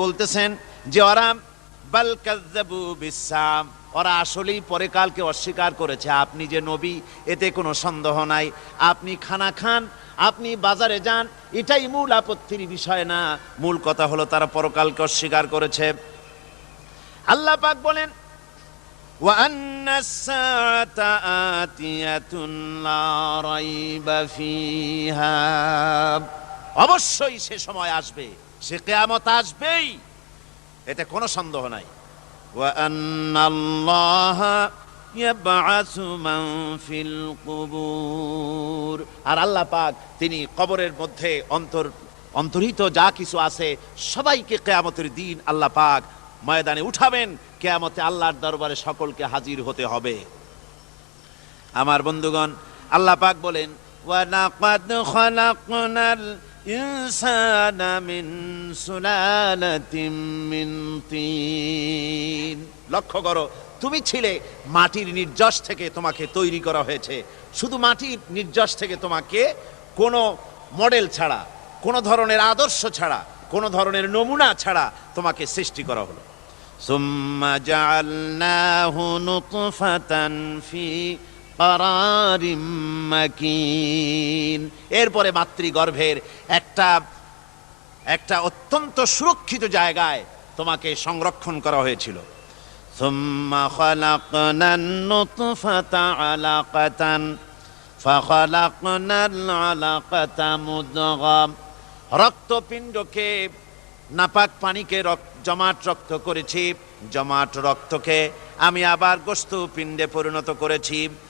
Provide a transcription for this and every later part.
বলতেছেন যে ওরা বাল কাযযাবু বিসাম ওরা আসলেই পরে কালকে অস্বীকার করেছে আপনি যে নবী এতে কোনো সন্দেহ নাই আপনি খানা খান আপনি বাজারে যান এটাই মূল আপত্তির বিষয় না মূল কথা হলো তারা পরকালকে অস্বীকার করেছে আল্লাহ পাক বলেন وأن الساعة آتية لا ريب فيها অবশ্যই সে সময় আসবে সে কেয়ামত আসবেই। এতে কোনো সন্দেহ নাই। আর আল্লাহ পাক তিনি কবরের মধ্যে অন্তর, অন্তর্হিত যা কিছু আছে সবাইকে কেয়ামতের দিন আল্লাহ পাক ময়দানে উঠাবেন। কেয়ামতে আল্লাহর দরবারে সকলকে হাজির হতে হবে। আমার বন্ধুগণ, আল্লাহ পাক বলেন ওয়ানাকাদ খালাকনাল ইনসানা মিন সুলালাতিম মিন তিন লক্ষ্য করো তুমি ছিলে মাটির নির্যশ থেকে তোমাকে তৈরি করা হয়েছে শুধু মাটির নির্যশ থেকে তোমাকে কোনো মডেল ছাড়া কোনো ধরনের আদর্শ ছাড়া কোনো ধরনের নমুনা ছাড়া তোমাকে সৃষ্টি করা হলো ثم جعلناه نطفة في قرار مكين এরপরে মাতৃগর্ভের একটা একটা অত্যন্ত সুরক্ষিত জায়গায় তোমাকে সংরক্ষণ করা হয়েছিল ثم خلقنا النطفة علقة فخلقنا العلقة مضغة রক্তপিণ্ডকে নাপাক পানিকে রক- জমাট রক্ত করেছি জমাট রক্তকে আমি আবার গোস্ত পিণ্ডে পরিণত করেছি فكسونا العظام لحما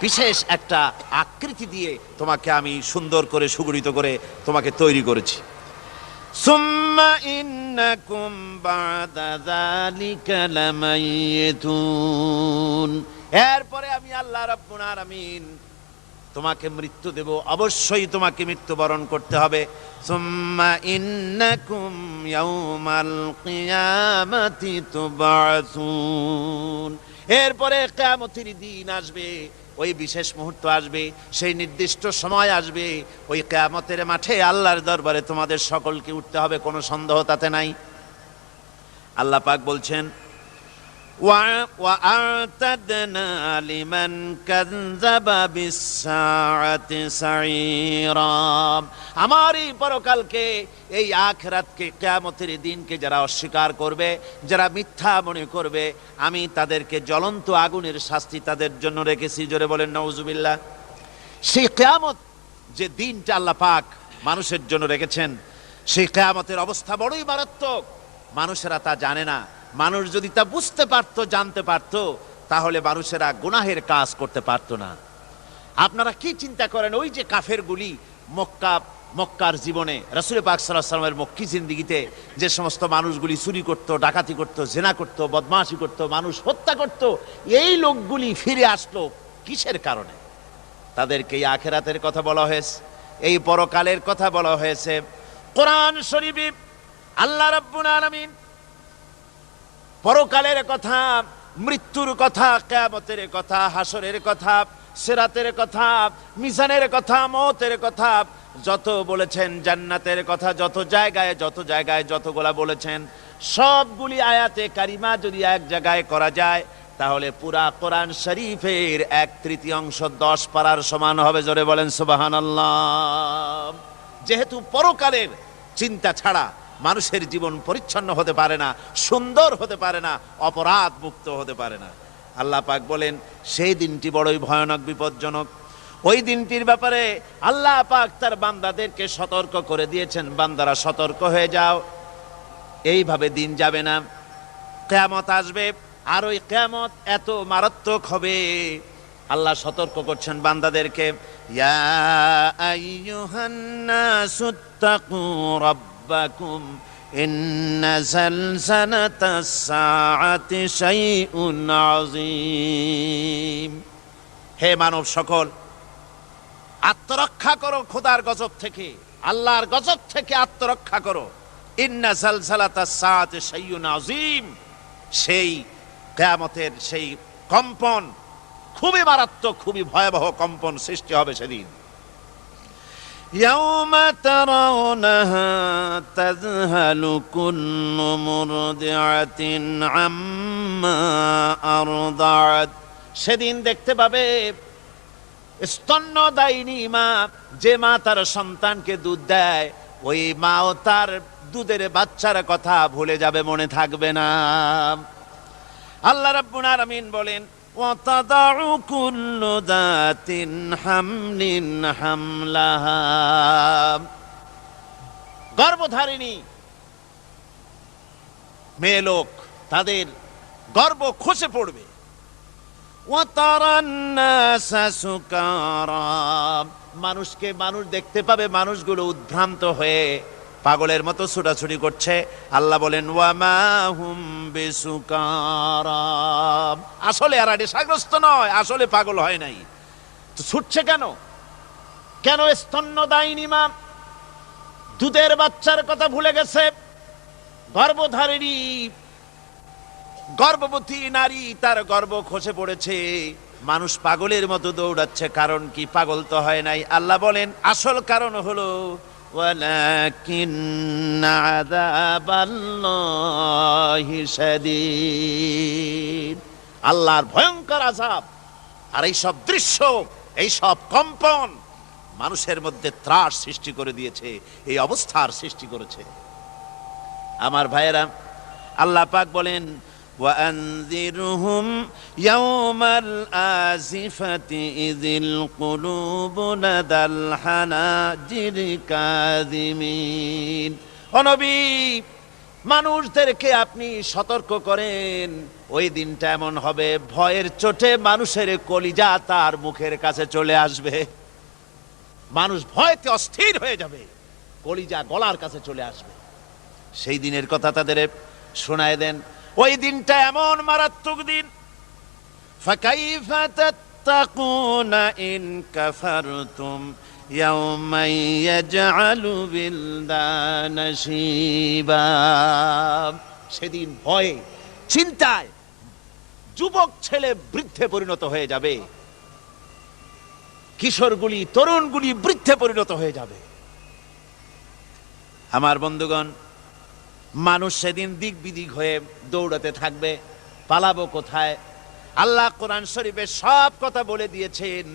বিশেষ একটা আকৃতি দিয়ে তোমাকে আমি সুন্দর করে, সুগঠিত করে তোমাকে তৈরি করেছি। সুম্মা এরপরে আমি আল্লাহ রাব্বুল তোমাকে মৃত্যু দেব। অবশ্যই তোমাকে মৃত্যুবরণ করতে হবে। সুম্মা এরপরে কিয়ামতের দিন আসবে। ওই বিশেষ মুহূর্ত আসবে, সেই নির্দিষ্ট সময় আসবে, ওই কেয়ামতের মাঠে আল্লাহর দরবারে তোমাদের সকলকে উঠতে হবে, কোনো সন্দেহ তাতে নাই। আল্লাহ পাক বলছেন وأعتدنا لمن كذب بالساعة سعيرا আমার এই পরকালকে এই আখরাতকে কেয়ামতের দিনকে যারা অস্বীকার করবে যারা মিথ্যা মনে করবে আমি তাদেরকে জ্বলন্ত আগুনের শাস্তি তাদের জন্য রেখেছি জোরে বলেন নওজুবিল্লাহ সেই কেয়ামত যে দিনটা আল্লাহ পাক মানুষের জন্য রেখেছেন সেই কেয়ামতের অবস্থা বড়ই মারাত্মক মানুষেরা তা জানে না মানুষ যদি তা বুঝতে পারত, জানতে পারত, তাহলে মানুষেরা গুনাহের কাজ করতে পারতো না। আপনারা কি চিন্তা করেন, ওই যে কাফের গুলি মক্কা, মক্কার জীবনে রসুল পাক সাল্লামের মক্কি জিন্দিগিতে যে সমস্ত মানুষগুলি চুরি করত, ডাকাতি করত, জেনা করত, বদমাশি করত, মানুষ হত্যা করত, এই লোকগুলি ফিরে আসলো কিসের কারণে? তাদেরকে এই আখেরাতের কথা বলা হয়েছে, এই পরকালের কথা বলা হয়েছে। কোরআন শরীফে আল্লাহ রাব্বুল আলামিন পরকালের কথা, মৃত্যুর কথা, কেয়ামতের কথা, হাসরের কথা, সেরাতের কথা, মিজানের কথা, মতের কথা, যত বলেছেন জান্নাতের কথা, যত জায়গায় যত জায়গায় যতগুলা বলেছেন, সবগুলি আয়াতে কারিমা যদি এক জায়গায় করা যায়, তাহলে পুরা কোরআন শরীফের এক তৃতীয়াংশ দশ পারার সমান হবে, জোরে বলেন সুবাহান আল্লাহ যেহেতু পরকালের চিন্তা ছাড়া মানুষের জীবন পরিচ্ছন্ন হতে পারে না, সুন্দর হতে পারে না অপরাধ মুক্ত হতে পারে না। আল্লাহ পাক বলেন, সেই দিনটি বড়ই ভয়ানক, বিপজ্জনক। ওই দিনটির ব্যাপারে আল্লাহ পাক তার বান্দাদেরকে সতর্ক করে দিয়েছেন, বান্দারা সতর্ক হয়ে যাও। এইভাবে দিন যাবে না। কেয়ামত আসবে, আর ওই কেয়ামত এত মারাত্মক হবে। আল্লাহ সতর্ক করছেন বান্দাদেরকে, ইয়া আইয়ুহান নাসু, তাকু রাব্বাকুম ইন্না জালজালাতাস সাআতি শাইউন আযীম হে মানব সকল, আত্মরক্ষা করো খোদার গজব থেকে, আল্লাহর গজব থেকে আত্মরক্ষা করো। ইন্না জালজালাতা সাত সাইয়ুন আজিম সেই কেয়ামতের সেই কম্পন খুবই মারাত্মক, খুবই ভয়াবহ কম্পন সৃষ্টি হবে সেদিন। يوم ترونها تذهل كل مرضعة عما أرضعت সেদিন দেখতে পাবে স্তন্যদায়িনী মা যে মা তার সন্তানকে দুধ দেয় ওই মাও তার দুধের বাচ্চার কথা ভুলে যাবে মনে থাকবে না আল্লাহ রাব্বুল আলামিন বলেন وتضع كل ذات حمل حملها গর্ভধারিণী মেয়ে লোক তাদের গর্ব খসে পড়বে وترى الناس سكارى মানুষকে মানুষ দেখতে পাবে মানুষগুলো উদ্ভ্রান্ত হয়ে পাগলের মতো ছুটাছুটি করছে। আল্লাহ বলেন, ওয়ামা হুম আসলে আর নেশাগ্রস্ত নয়, আসলে পাগল হয় নাই। তো ছুটছে কেন? কেন স্তন্য স্তন্যদায়িনী মা দুধের বাচ্চার কথা ভুলে গেছে? গর্ভধারিণী, গর্ভবতী নারী, তার গর্ভ খসে পড়েছে। মানুষ পাগলের মতো দৌড়াচ্ছে, কারণ কি? পাগল তো হয় নাই। আল্লাহ বলেন, আসল কারণ হলো ولكن عذاب الله شديد আল্লাহর ভয়ঙ্কর আযাব আর এই সব দৃশ্য এই সব কম্পন মানুষের মধ্যে ত্রাস সৃষ্টি করে দিয়েছে এই অবস্থার সৃষ্টি করেছে আমার ভাইয়েরা আল্লাহ পাক বলেন وأنذرهم يوم الآزفة إذ القلوب لدى الحناجر كاذمين অনবী মানুষদেরকে আপনি সতর্ক করেন ওই দিনটা এমন হবে ভয়ের চোটে মানুষের কলিজা তার মুখের কাছে চলে আসবে মানুষ ভয়তে অস্থির হয়ে যাবে কলিজা গলার কাছে চলে আসবে সেই দিনের কথা তাদের শোনায় দেন ওই দিনটা এমন মারাত্মক দিন فكيف تتقون إن كفرتم يوما يجعل بلدان شيبا সেদিন ভয়ে চিন্তায় যুবক ছেলে বৃদ্ধে পরিণত হয়ে যাবে কিশোরগুলি তরুণগুলি বৃদ্ধে পরিণত হয়ে যাবে আমার বন্ধুগণ মানুষ সেদিন দিক বিদিক হয়ে দৌড়াতে থাকবে, পালাবো কোথায়? আল্লাহ কোরআন শরীফে সব কথা বলে দিয়েছেন।